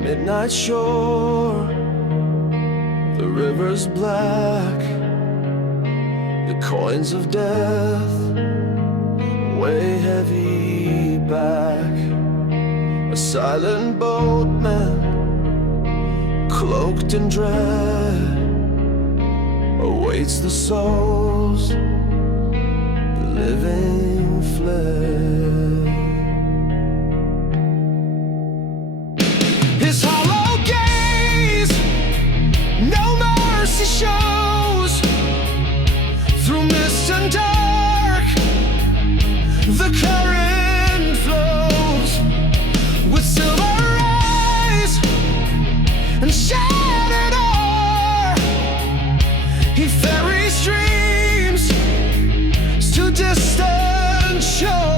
midnight shore, the river's black, the coins of death weigh heavy back. A silent boatman, cloaked in dread, awaits the souls the living fled. His hollow gaze, no mercy shows. Through mist and dark, the current flows. With silver eyes and shattered ore, he ferries dreams to distant shore.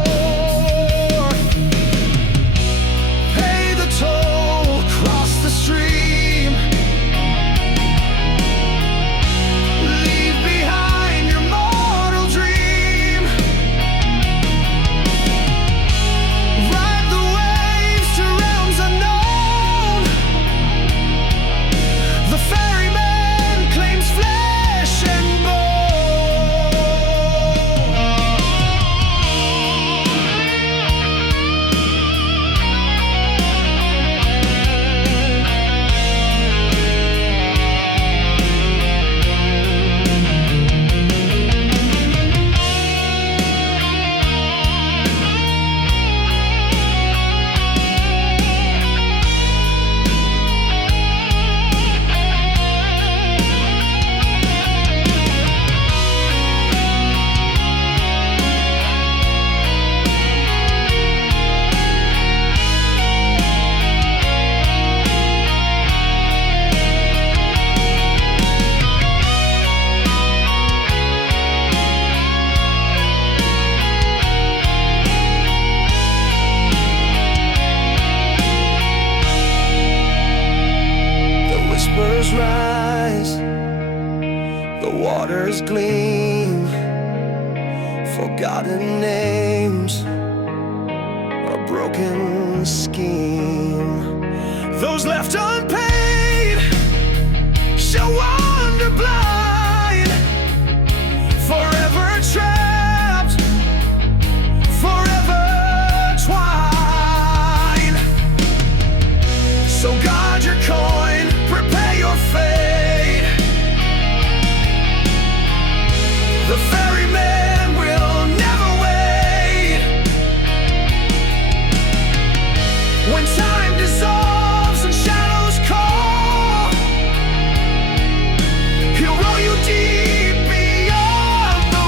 Rise, the waters gleam, forgotten names, a broken scheme. Those left unpaid shall wander blind, forever trapped, forever twined. So guard your coin, prepare your fate. The ferryman will never wait. When time dissolves and shadows call, he'll row you deep beyond the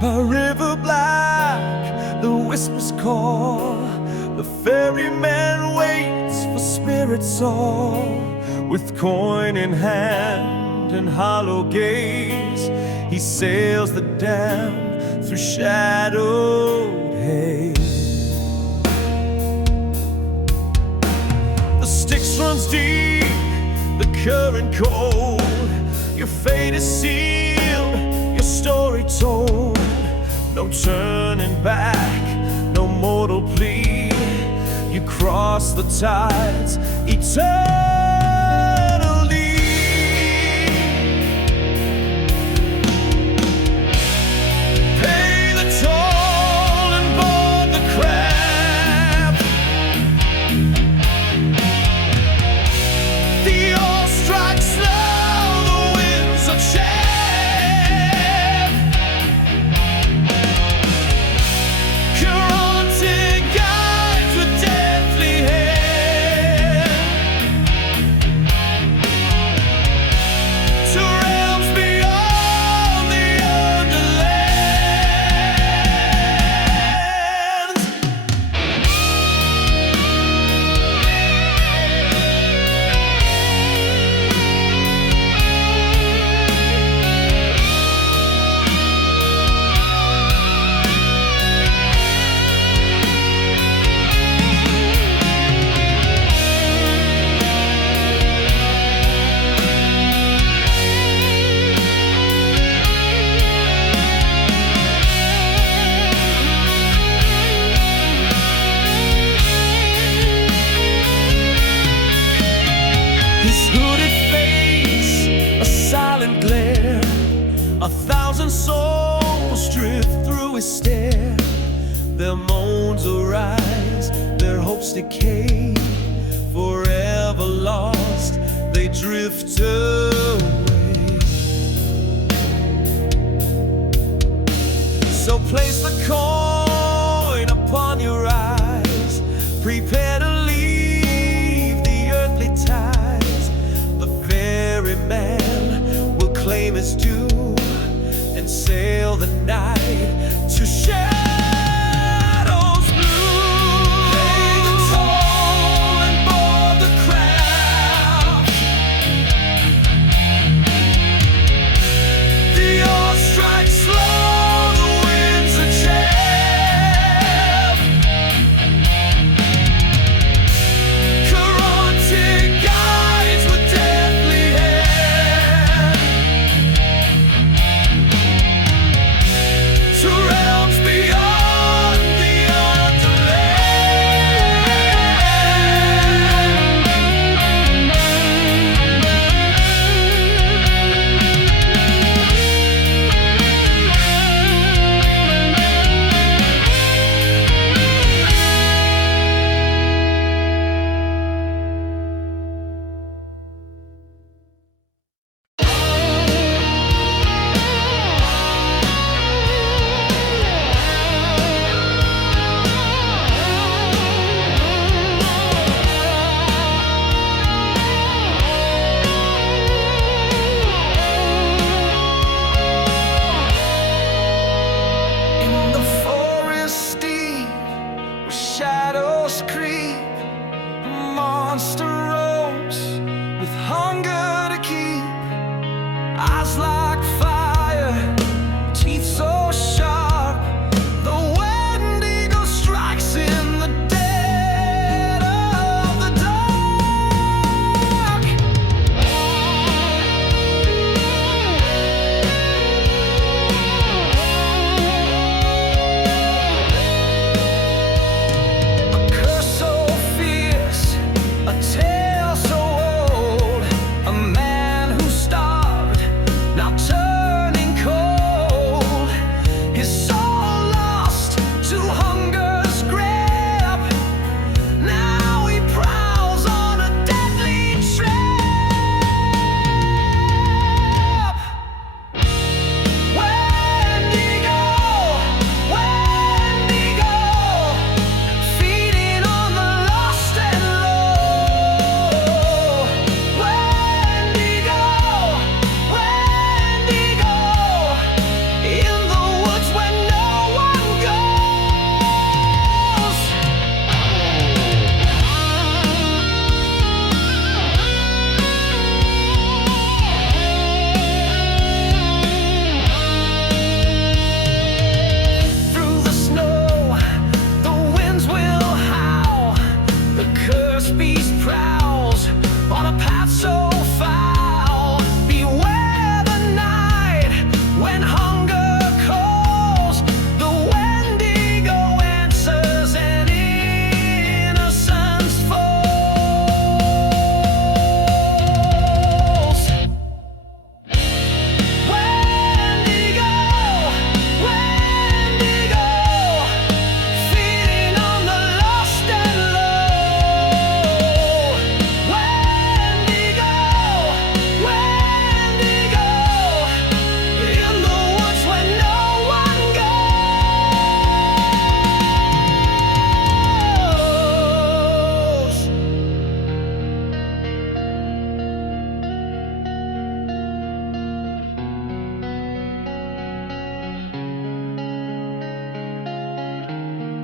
by river black, the whispers call. The ferryman waits for spirits all. With coin in hand and hollow gaze, he sails the dam through shadowed haze. The Styx runs deep, the current cold. Your fate is sealed, your story told. No turning back, no mortal plea. You cross the tides eternally. Pay the toll and board the crab. The oar strikes slow, the winds are chaff. His hooded face, a silent glare, 1,000 souls drift through his stare. Their moans arise, their hopes decay, forever lost, they drift away. So place the coin upon your eyes, prepare to leave the earthly ties. The ferryman will claim his due and sail the night to share.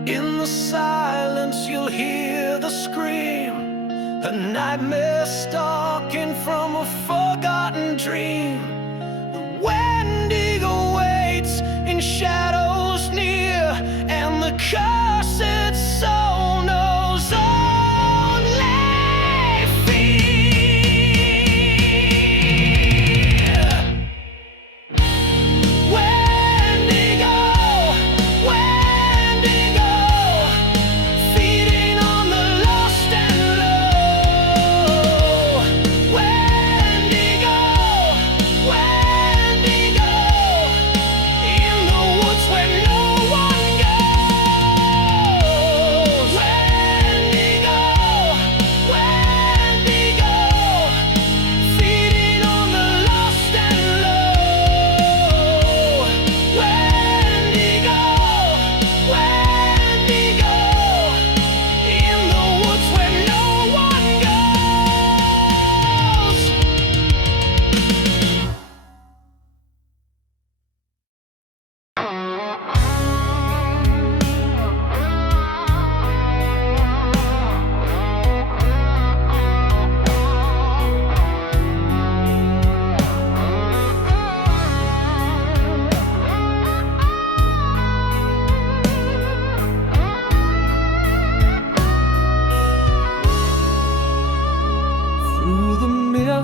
In the silence you'll hear the scream, the nightmare stalking from a forgotten dream. The Wendigo waits in shadows near, and the cursed soul knows only fear. Wendigo, Wendigo, feeding on the lost and low.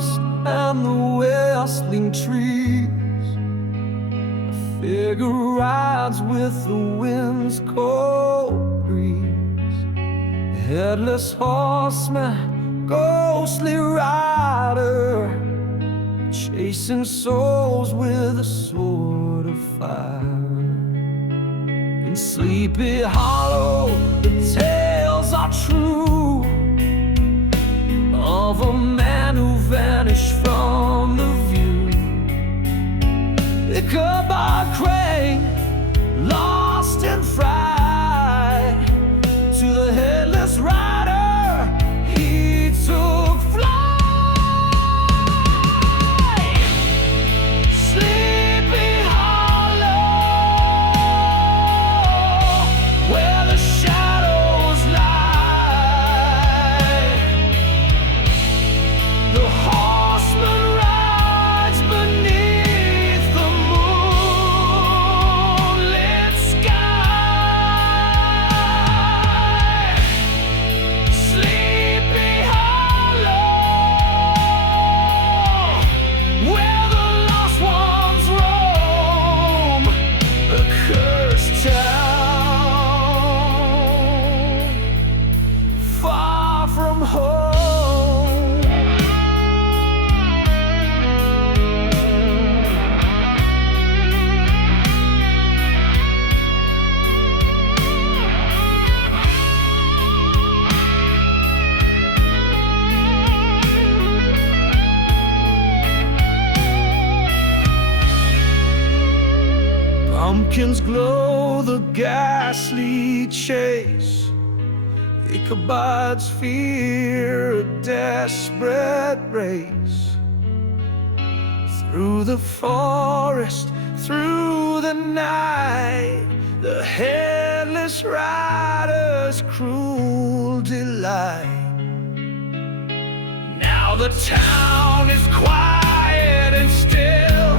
forest and the whistling trees. A figure rides with the wind's cold breeze. Headless horseman, ghostly rider, chasing souls with a sword of fire. In Sleepy Hollow, the tales are true of a man who vanished from the view. Ichabod Crane, lost in fright, to the headless rider he took flight. Sleepy Hollow, where the shadows lie, the horseman rides beneath the moonlit sky. Sleepy Hollow, where the lost ones roam, a cursed town, far from home. Pumpkins glow the ghastly chase. Ichabod's fear, a desperate race. Through the forest, through the night, the headless rider's cruel delight. Now the town is quiet and still,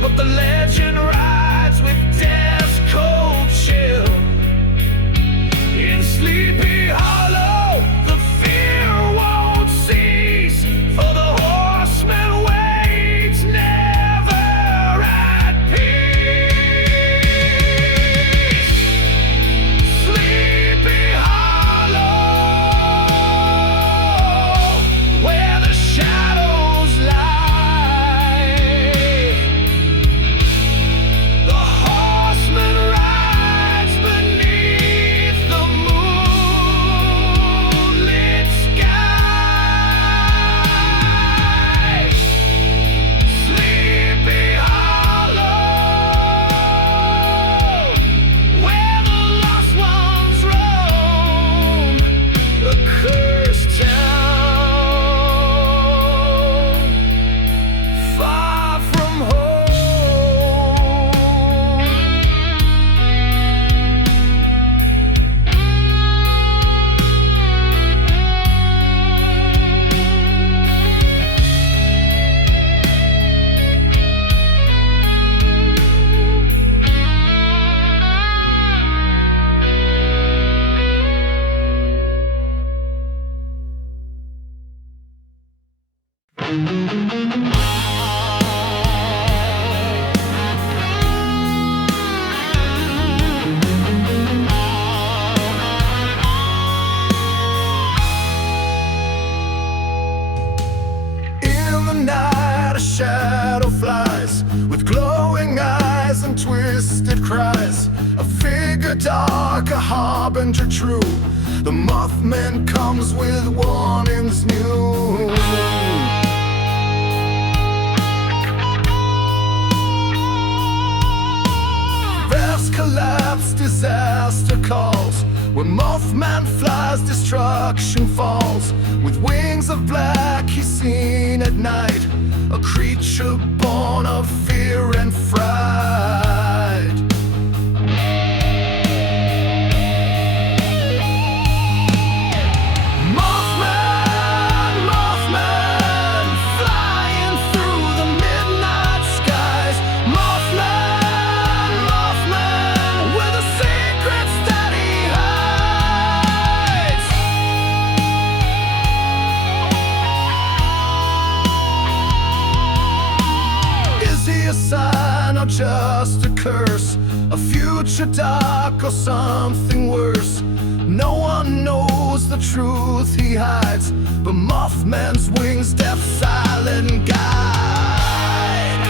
but the legend rides with death's cold chill. In Sleepy Hollow, the fear won't cease, for the horseman waits, never at peace. Sleepy Hollow, where the shadows lie, the horseman rides beneath the moonlit sky. Sleepy Hollow, where the lost ones roam, a cursed town, far from home. In the night a shadow flies, with glowing eyes and twisted cries. A figure dark, a harbinger true, the Mothman comes with warnings new. Valves collapse, disaster calls, when Mothman flies, destruction falls. With wings of black he's seen at night, a creature born of fear and fright. Mothman, Mothman, flying through the midnight skies. Mothman, Mothman, with the secrets that he hides. just a curse, a future dark or something worse. No one knows the truth he hides, but Mothman's wings, death's silent guide.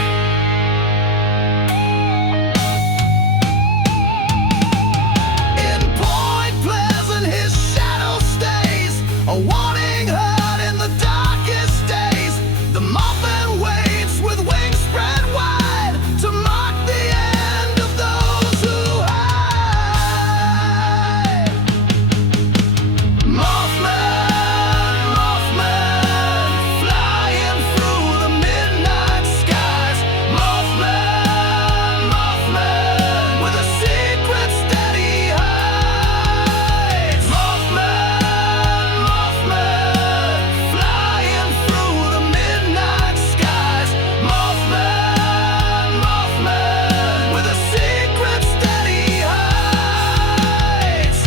In Point Pleasant his shadow stays, a warning heard in the darkest days. The Mothman waits with wings spread wide to mark the end of those who hide. Mothman, Mothman, flying through the midnight skies. Mothman, Mothman, with a secret steady hides. Mothman, Mothman, flying through the midnight skies. Mothman, Mothman, with a secret steady hides.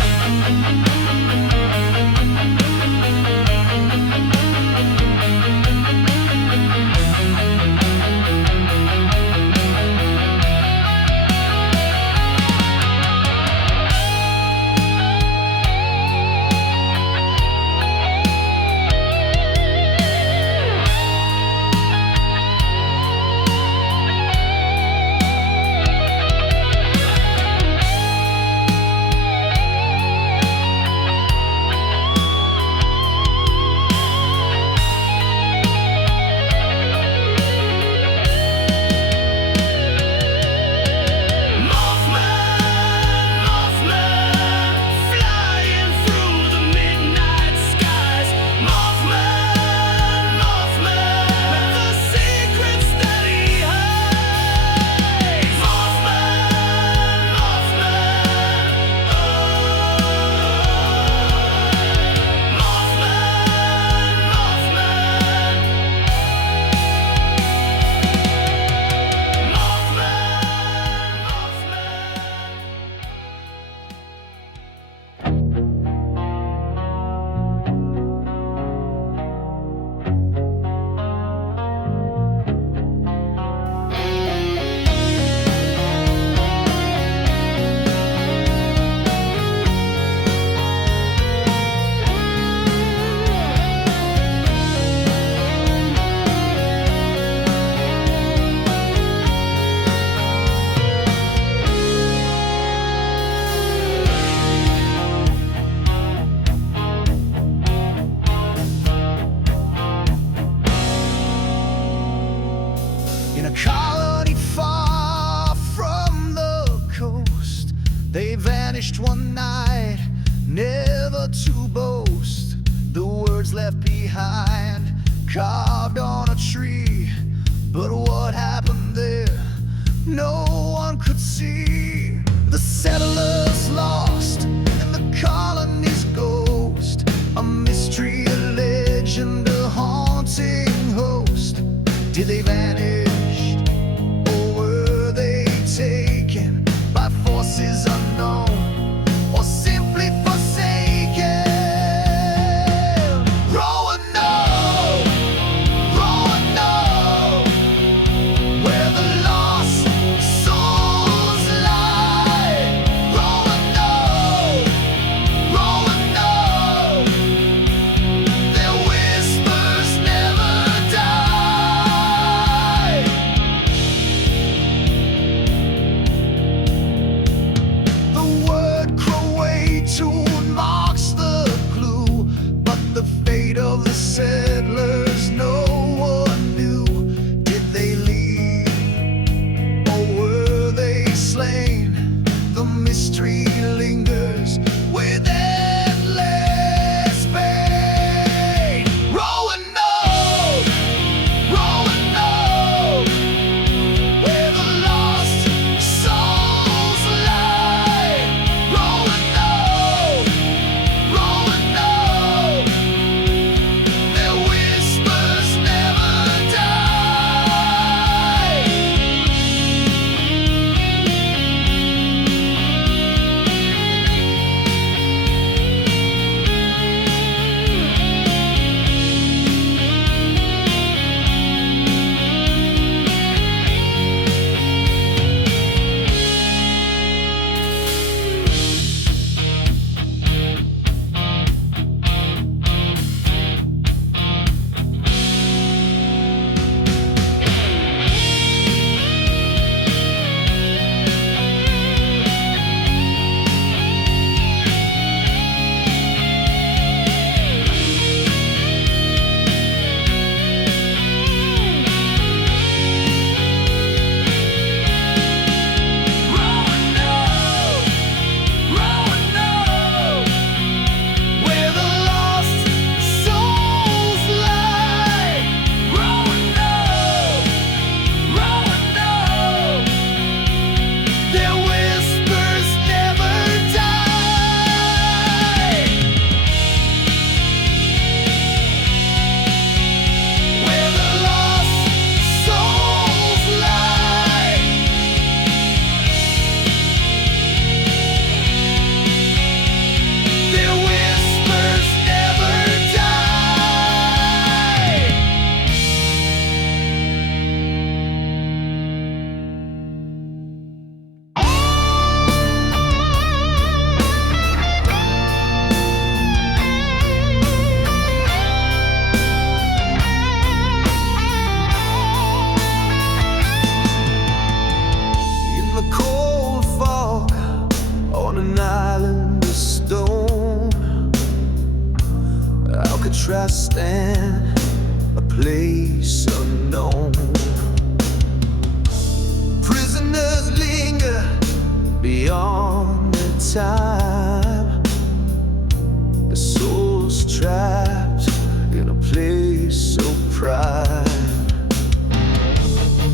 Mothman, Mothman, flying through the midnight skies. Mothman, Mothman, the secrets that he hides. Mothman, Mothman, Mothman, In a colony far from the coast, they vanished one night, never to boast. The words left behind, carved on a tree. But what happened there, no one could see. The settlers lost, and the colony's ghost. A mystery, a legend, a haunting host. Did they vanish? Or were they taken by forces unknown, or simply forsaken? Roanoke, Roanoke, where the lost souls lie. Roanoke, Roanoke, their whispers never die. stand, a place unknown. Prisoners linger beyond their time, the soul's trapped in a place so prime.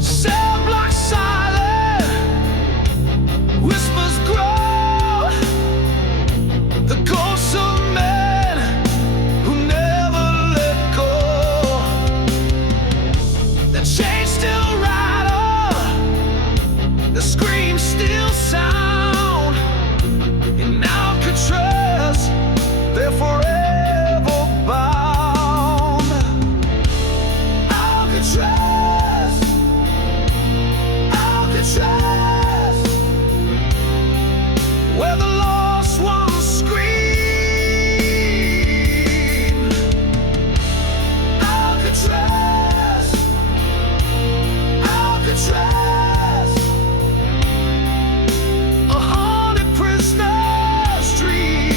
Cell block silent, whispers grow, the ghosts of men who never let go. The chains still rattle, the screams still sound. In Alcatraz, they're forever bound. Alcatraz, Alcatraz, where the lost ones scream. Alcatraz, Alcatraz, a haunted prisoner's dream.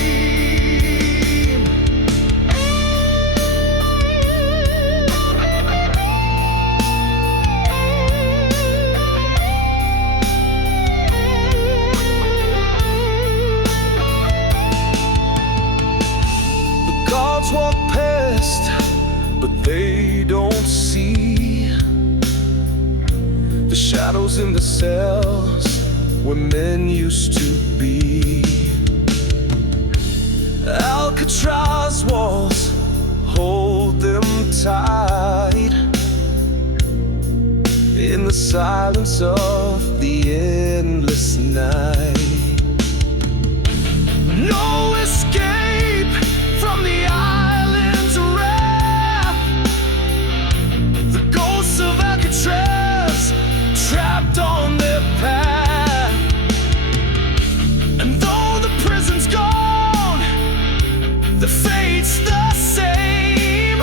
The guards walk past, but they don't see the shadows in the cells where men used to be. Alcatraz walls hold them tight in the silence of the endless night. No escape from the island's wrath. The ghosts of Alcatraz trapped on their path. And though the prison's gone, the fate's the same.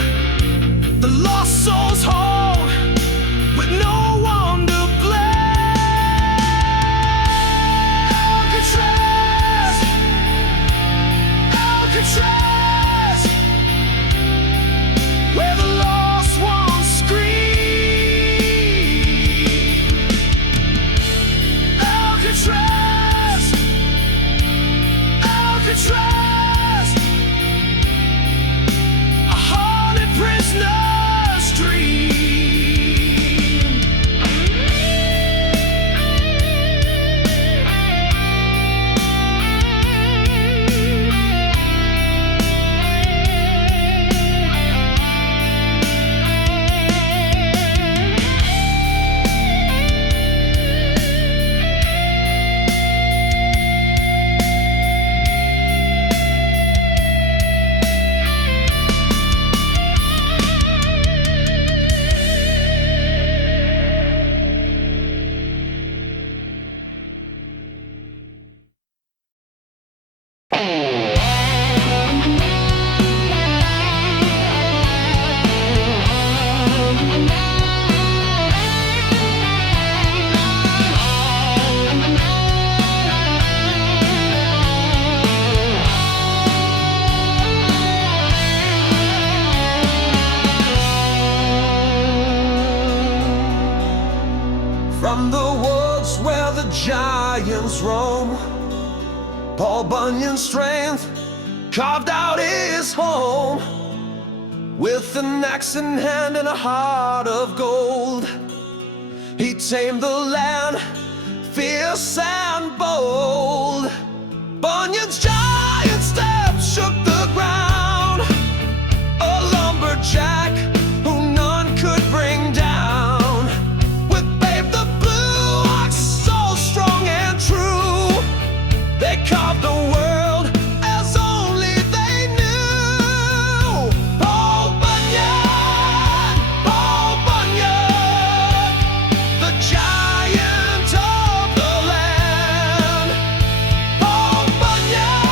The lost souls hold with no one to blame. Alcatraz, Alcatraz, where the lost ones scream. Alcatraz, Alcatraz, a haunted prisoner's dream. From the woods where the giants roam, Paul Bunyan's strength carved out his home. With an axe in hand and a heart of gold, he tamed the land, fierce and bold. Bunyan's giant steps shook the ground, a lumberjack who none could bring down. With Babe the Blue Ox, so strong and true, they carved a world as only they knew. Paul Bunyan, the giant of the land. Paul Bunyan,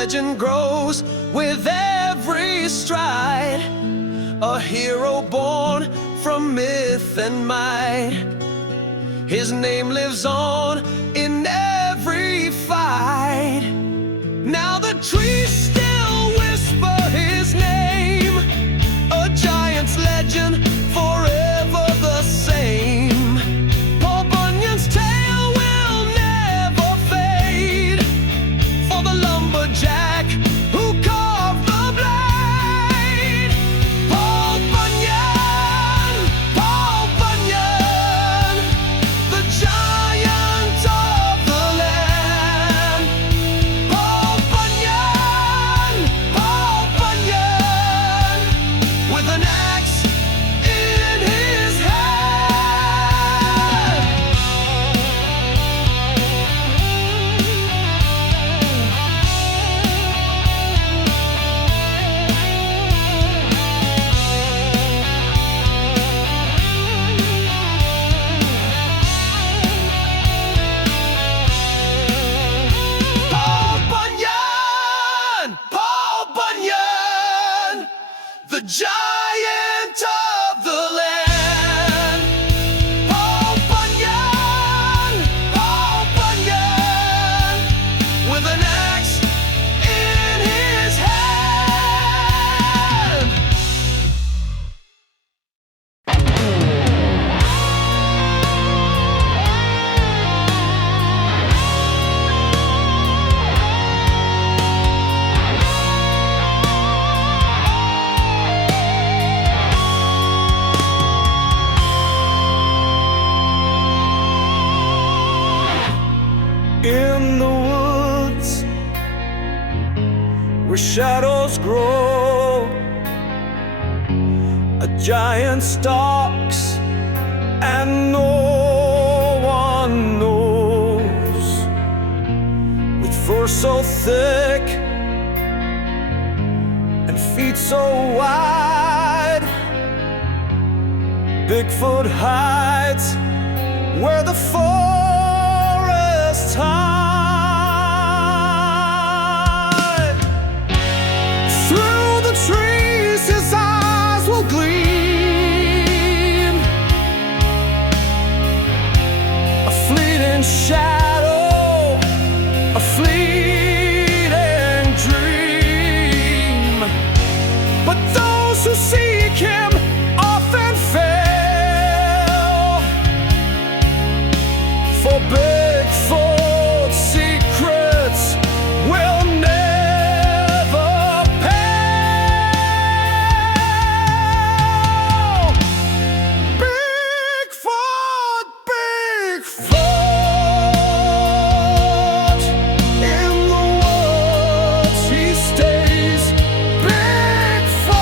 legend grows with every stride, a hero born from myth and might. His name lives on in every fight. Now the trees still whisper his name, a giant's legend forever the same. Paul Bunyan's tale will never fade, for the lumberjack who carved the blade. Paul Bunyan, the giant of the land. Paul Bunyan, with an axe in his hand. Paul Bunyan, the giant of the land. Paul Bunyan, with an axe in his hand. In the woods where shadows grow, a giant stalks and no one knows. With fur so thick and feet so wide, Bigfoot hides where the forest hide. Through the trees his eyes will gleam, a fleeting shadow, a fleeting dream. But those who seek him often fail, for Bigfoot's secrets will never pale. Bigfoot, in the woods he stays. Bigfoot,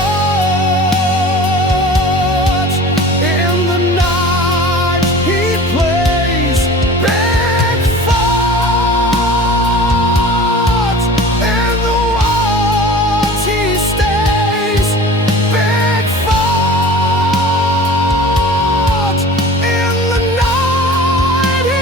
in the night he plays. Bigfoot, in the woods he stays. Bigfoot, in the night he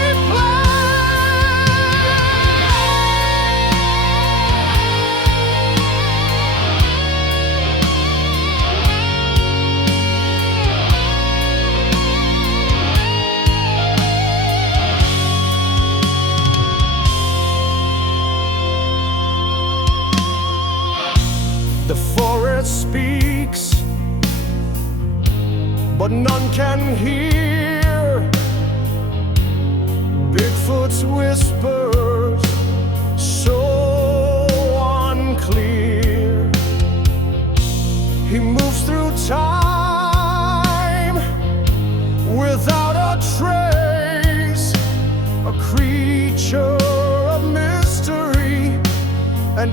The forest speaks, but none can hear Bigfoot's whispers, so unclear. He moves through time without a trace, a creature of mystery and